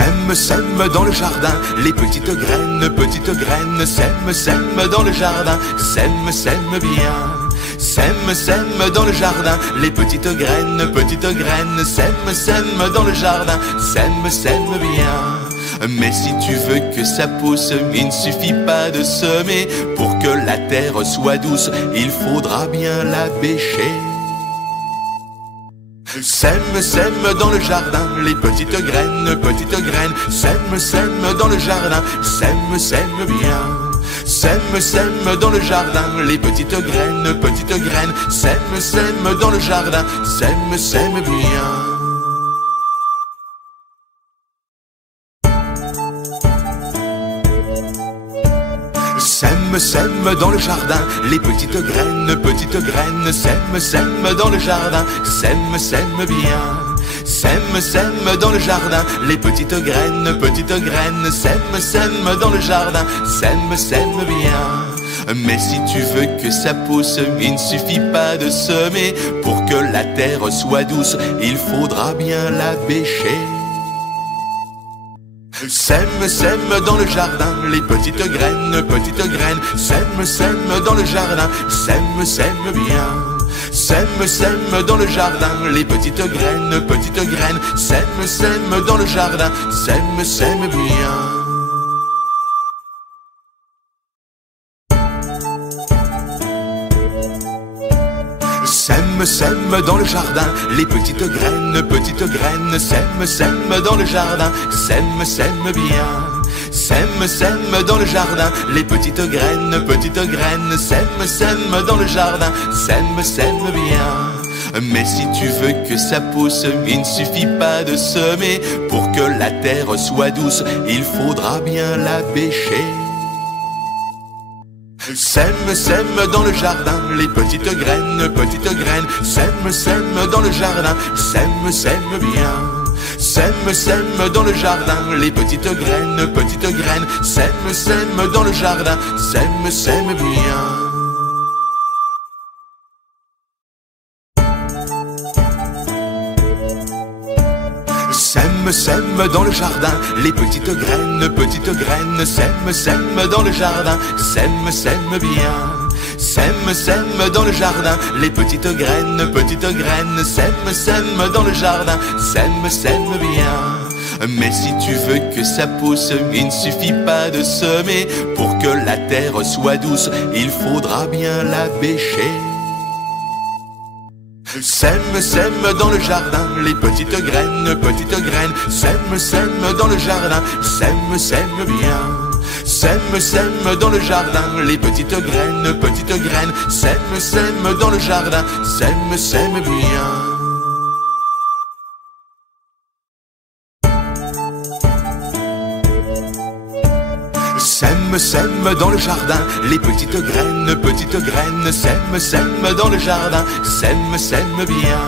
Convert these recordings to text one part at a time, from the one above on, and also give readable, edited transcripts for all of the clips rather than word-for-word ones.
Sème, sème dans le jardin, les petites graines, sème, sème dans le jardin, sème, sème bien. Sème, sème dans le jardin, les petites graines, sème, sème dans le jardin, sème, sème bien. Mais si tu veux que ça pousse, il ne suffit pas de semer. Pour que la terre soit douce, il faudra bien la bêcher. Sème, sème dans le jardin, les petites graines, sème, sème dans le jardin, sème, sème bien. Sème, sème dans le jardin, les petites graines, sème, sème dans le jardin, sème, sème bien. Sème, sème dans le jardin, les petites graines, sème, sème dans le jardin, sème, sème bien. Sème, sème dans le jardin, les petites graines, sème, sème dans le jardin, sème, sème bien. Mais si tu veux que ça pousse, il ne suffit pas de semer. Pour que la terre soit douce, il faudra bien la bêcher. Sème, sème dans le jardin, les petites graines, sème, sème dans le jardin, sème, sème bien. Sème, sème dans le jardin, les petites graines, sème, sème dans le jardin, sème, sème bien. Sème, sème dans le jardin, les petites graines, sème, sème dans le jardin, sème, sème bien. Sème, sème dans le jardin, les petites graines, sème, sème dans le jardin, sème, sème bien. Mais si tu veux que ça pousse, il ne suffit pas de semer. Pour que la terre soit douce, il faudra bien la bêcher. Sème, sème dans le jardin, les petites graines, sème, sème dans le jardin, sème, sème bien. Sème, sème dans le jardin, les petites graines, sème, sème dans le jardin, sème, sème bien. Sème, sème dans le jardin, les petites graines, sème, sème dans le jardin, sème, sème bien. Sème, sème dans le jardin, les petites graines, sème, sème dans le jardin, sème, sème bien. Mais si tu veux que ça pousse, il ne suffit pas de semer. Pour que la terre soit douce, il faudra bien la bêcher. Sème, sème dans le jardin, les petites graines, sème, sème dans le jardin, sème, sème bien. Sème, sème dans le jardin, les petites graines, sème, sème dans le jardin, sème, sème bien. Sème, sème dans le jardin, les petites graines, sème, sème dans le jardin, sème, sème bien.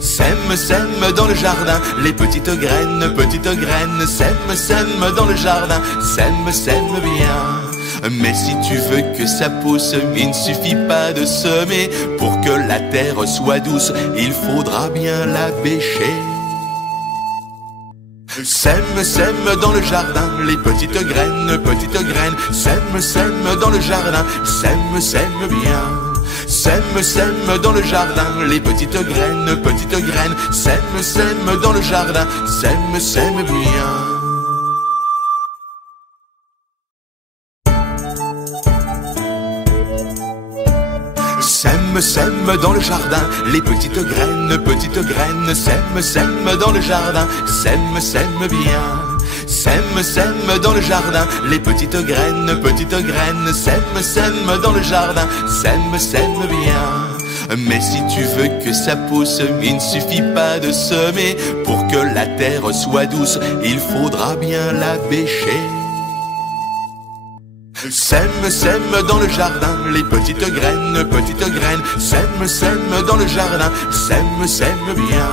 Sème, sème dans le jardin, les petites graines, sème, sème dans le jardin, sème, sème bien. Mais si tu veux que ça pousse, il ne suffit pas de semer. Pour que la terre soit douce, il faudra bien la bêcher. Sème, sème dans le jardin, les petites graines, sème, sème dans le jardin, sème, sème bien. Sème, sème dans le jardin, les petites graines, sème, sème dans le jardin, sème, sème bien. Sème, sème dans le jardin, les petites graines, sème, sème dans le jardin, sème, sème bien. Sème, sème dans le jardin, les petites graines, sème, sème dans le jardin, sème, sème bien. Mais si tu veux que ça pousse, il ne suffit pas de semer. Pour que la terre soit douce, il faudra bien la bêcher. Sème, sème dans le jardin, les petites graines, sème, sème dans le jardin, sème, sème bien.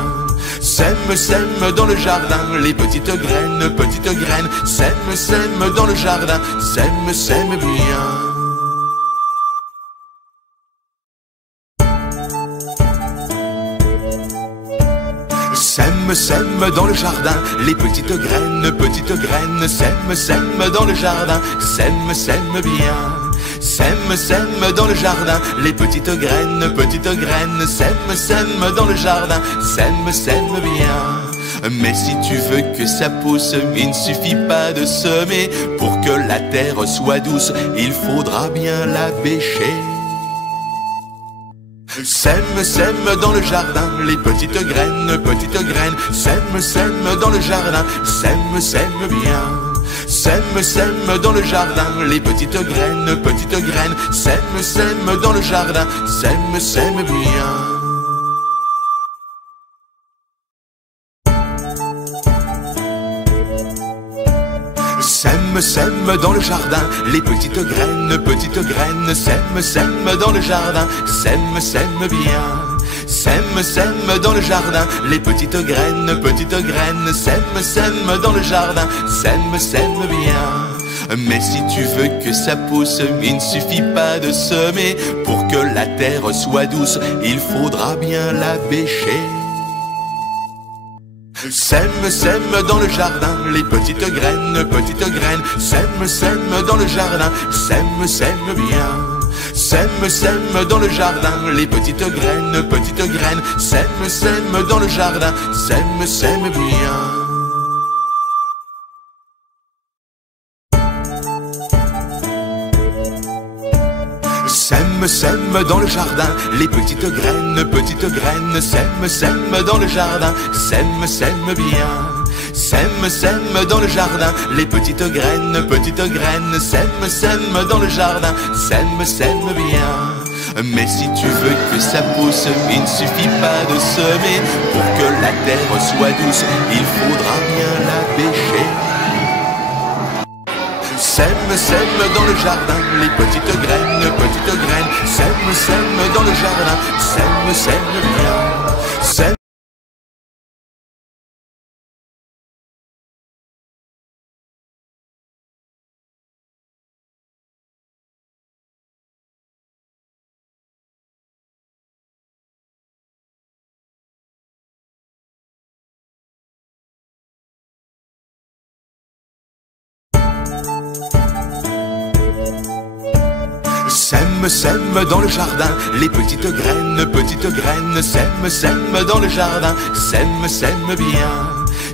Sème, sème dans le jardin, les petites graines, sème, sème dans le jardin, sème, sème bien. Sème, sème dans le jardin, les petites graines, sème, sème dans le jardin, sème, sème bien. Sème, sème dans le jardin, les petites graines, sème, sème dans le jardin, sème, sème bien. Mais si tu veux que ça pousse, il ne suffit pas de semer. Pour que la terre soit douce, il faudra bien la bêcher. Sème, sème dans le jardin, les petites graines, sème, sème dans le jardin, sème, sème bien. Sème, sème dans le jardin, les petites graines, sème, sème dans le jardin, sème, sème bien. Sème, sème dans le jardin, les petites graines, sème, sème dans le jardin, sème, sème bien. Sème, sème dans le jardin, les petites graines, sème, sème dans le jardin, sème, sème bien. Mais si tu veux que ça pousse, il ne suffit pas de semer. Pour que la terre soit douce, il faudra bien la bêcher. Sème, sème dans le jardin, les petites graines, sème, sème dans le jardin, sème, sème bien. Sème, sème dans le jardin, les petites graines, sème, sème dans le jardin, sème, sème bien. Sème, sème dans le jardin, les petites graines, sème, sème dans le jardin, sème, sème bien. Sème, sème dans le jardin, les petites graines, sème, sème dans le jardin, sème, sème bien. Mais si tu veux que ça pousse, il ne suffit pas de semer. Pour que la terre soit douce, il faudra bien la bêcher. Sème, sème dans le jardin, les petites graines, sème, sème dans le jardin, sème, sème bien. Sème. Sème, sème dans le jardin, les petites graines, sème, sème dans le jardin, sème, sème bien.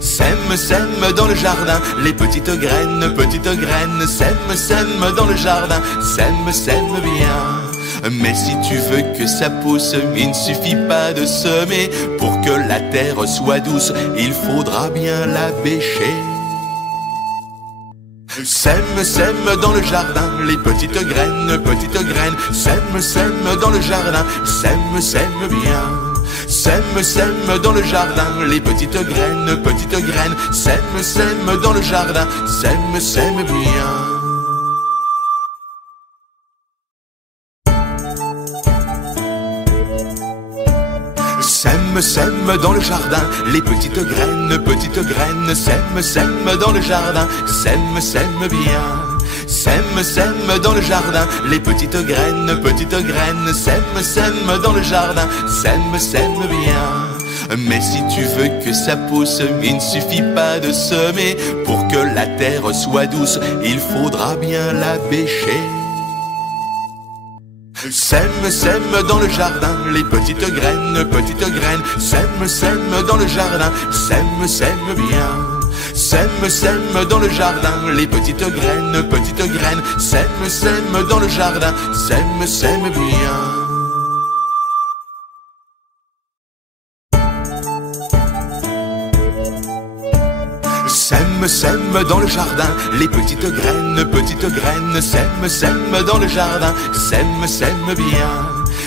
Sème, sème dans le jardin, les petites graines, sème, sème dans le jardin, sème, sème bien. Mais si tu veux que ça pousse, il ne suffit pas de semer. Pour que la terre soit douce, il faudra bien la bêcher. Sème, sème dans le jardin, les petites graines, sème, sème dans le jardin, sème, sème bien. Sème, sème dans le jardin, les petites graines, sème, sème dans le jardin, sème, sème bien. Sème, sème dans le jardin, les petites graines, sème, sème dans le jardin, sème, sème bien. Sème, sème dans le jardin, les petites graines, sème, sème dans le jardin, sème, sème bien. Mais si tu veux que ça pousse, il ne suffit pas de semer. Pour que la terre soit douce, il faudra bien la bêcher. Sème, sème dans le jardin, les petites graines, sème, sème dans le jardin, sème, sème bien. Sème, sème dans le jardin, les petites graines, sème, sème dans le jardin, sème, sème bien. Sème, sème dans le jardin, les petites graines, sème, sème dans le jardin, sème, sème bien.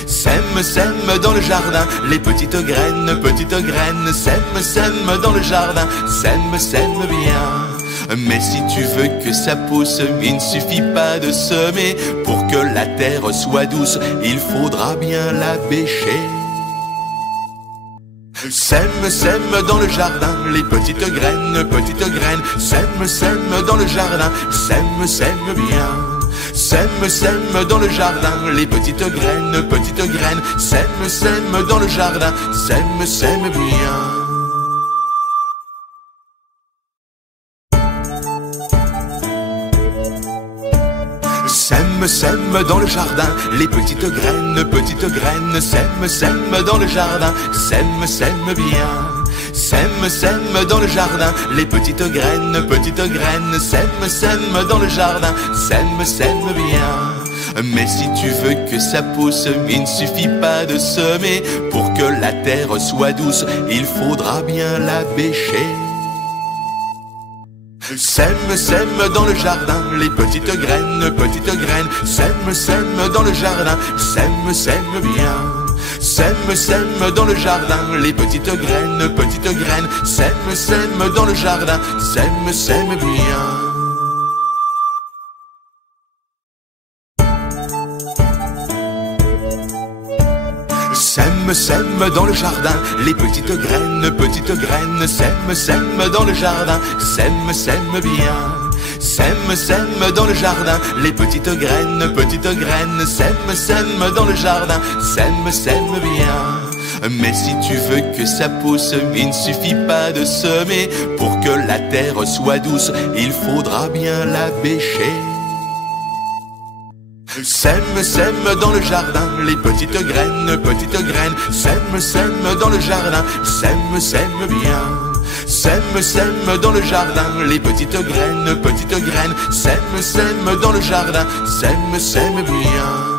Sème, sème dans le jardin, les petites graines, sème, sème dans le jardin, sème, sème bien. Mais si tu veux que ça pousse, il ne suffit pas de semer. Pour que la terre soit douce, il faudra bien la bêcher. Sème, sème dans le jardin, les petites graines, sème, sème dans le jardin, sème, sème bien. Sème, sème dans le jardin, les petites graines, sème, sème dans le jardin, sème, sème bien. sème dans le jardin, les petites graines, sème, sème dans le jardin, sème, sème bien. Sème, sème dans le jardin, les petites graines, sème, sème dans le jardin, sème, sème bien. Mais si tu veux que ça pousse, il ne suffit pas de semer. Pour que la terre soit douce, il faudra bien la bêcher. Sème, sème dans le jardin, les petites graines, sème, sème dans le jardin, sème, sème bien. Sème, sème dans le jardin, les petites graines, sème, sème dans le jardin, sème, sème bien. Sème, sème dans le jardin, les petites graines, sème, sème dans le jardin, sème, sème bien. Sème, sème dans le jardin, les petites graines, sème, sème dans le jardin, sème, sème bien. Mais si tu veux que ça pousse, il ne suffit pas de semer. Pour que la terre soit douce, il faudra bien la bêcher. Sème, sème dans le jardin, les petites graines, sème, sème dans le jardin, sème, sème bien. Sème, sème dans le jardin, les petites graines, sème, sème dans le jardin, sème, sème bien.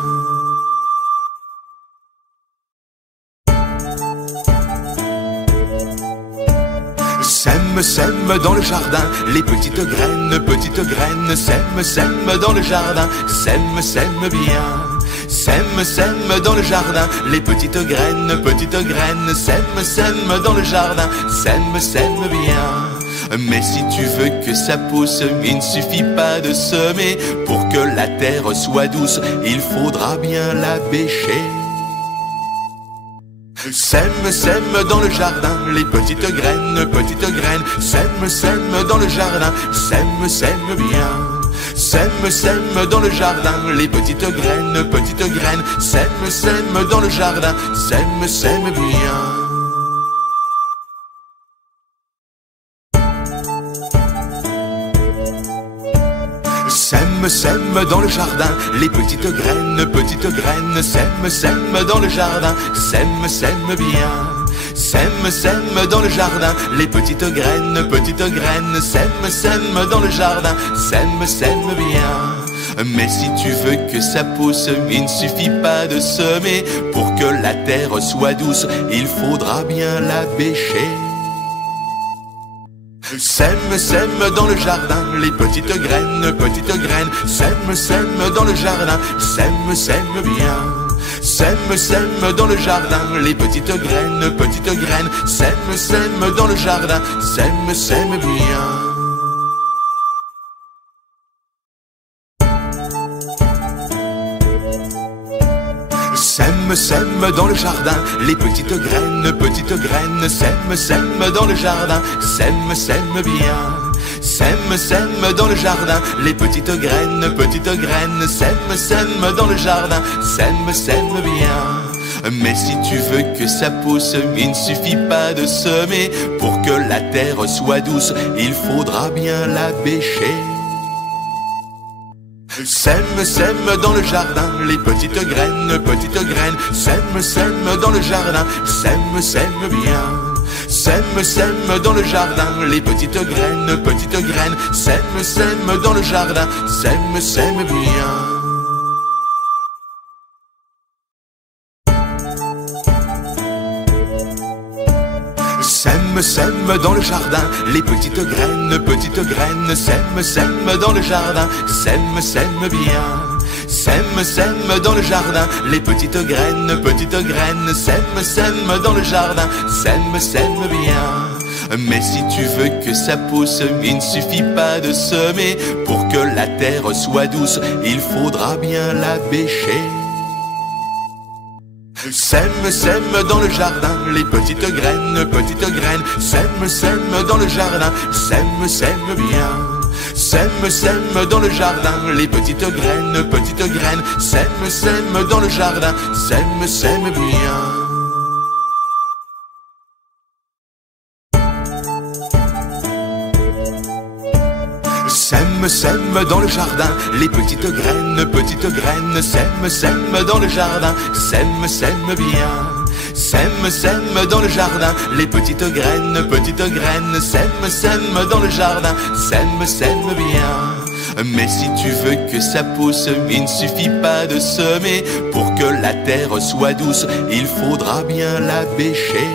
Sème, sème dans le jardin, les petites graines, sème, sème dans le jardin, sème, sème bien. Sème, sème dans le jardin, les petites graines, sème, sème dans le jardin, sème, sème bien. Mais si tu veux que ça pousse, il ne suffit pas de semer. Pour que la terre soit douce, il faudra bien la bêcher. Sème, sème dans le jardin, les petites graines, sème, sème dans le jardin, sème, sème bien. Sème, sème dans le jardin, les petites graines, sème, sème dans le jardin, sème, sème bien. Sème, sème dans le jardin, les petites graines, sème, sème dans le jardin, sème, sème bien. Sème, sème dans le jardin, les petites graines, sème, sème dans le jardin, sème, sème bien. Mais si tu veux que ça pousse, il ne suffit pas de semer. Pour que la terre soit douce, il faudra bien la bêcher. Sème, sème dans le jardin, les petites graines, sème, sème dans le jardin, sème, sème bien. Sème, sème dans le jardin, les petites graines, sème, sème dans le jardin, sème, sème bien. Sème, sème dans le jardin, les petites graines, sème, sème dans le jardin, sème, sème bien. Sème, sème dans le jardin, les petites graines, sème, sème dans le jardin, sème, sème bien. Mais si tu veux que ça pousse, il ne suffit pas de semer. Pour que la terre soit douce, il faudra bien la bêcher. Sème, sème dans le jardin, les petites graines, sème, sème dans le jardin, sème, sème bien. Sème, sème dans le jardin, les petites graines, sème, sème dans le jardin, sème, sème bien. Sème, sème dans le jardin, les petites graines, sème, sème dans le jardin, sème, sème bien. Sème, sème dans le jardin, les petites graines, sème, sème dans le jardin, sème, sème bien. Mais si tu veux que ça pousse, il ne suffit pas de semer. Pour que la terre soit douce, il faudra bien la bêcher. Sème, sème dans le jardin, les petites graines, sème, sème dans le jardin, sème, sème bien. Sème, sème dans le jardin, les petites graines, sème, sème dans le jardin, sème, sème bien. Sème, Sème, sème dans le jardin, les petites graines, sème, sème dans le jardin, sème, sème bien. Sème, sème dans le jardin, les petites graines, sème, sème dans le jardin, sème, sème bien. Mais si tu veux que ça pousse, il ne suffit pas de semer. Pour que la terre soit douce, il faudra bien la bêcher.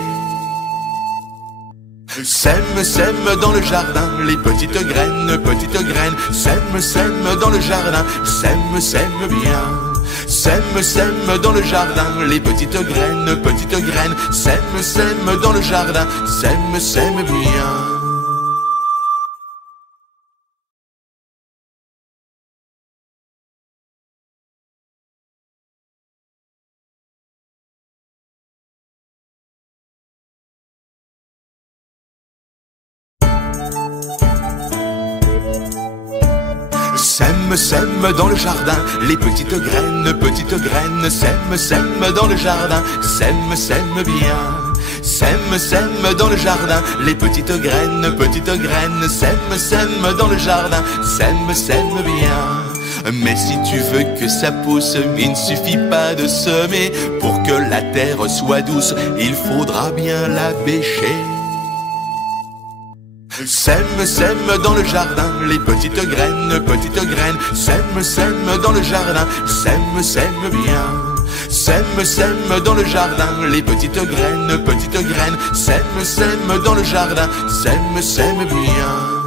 Sème, sème dans le jardin, les petites graines, sème, sème dans le jardin, sème, sème bien. Sème, sème dans le jardin, les petites graines, sème, sème dans le jardin, sème, sème bien. Sème, sème dans le jardin, les petites graines, sème, sème dans le jardin, sème, sème bien. Sème, sème dans le jardin, les petites graines, sème, sème dans le jardin, sème, sème bien. Mais si tu veux que ça pousse, il ne suffit pas de semer. Pour que la terre soit douce, il faudra bien la bêcher. Sème, sème dans le jardin, les petites graines, sème, sème dans le jardin, sème, sème bien. Sème, sème dans le jardin, les petites graines, sème, sème dans le jardin, sème, sème bien.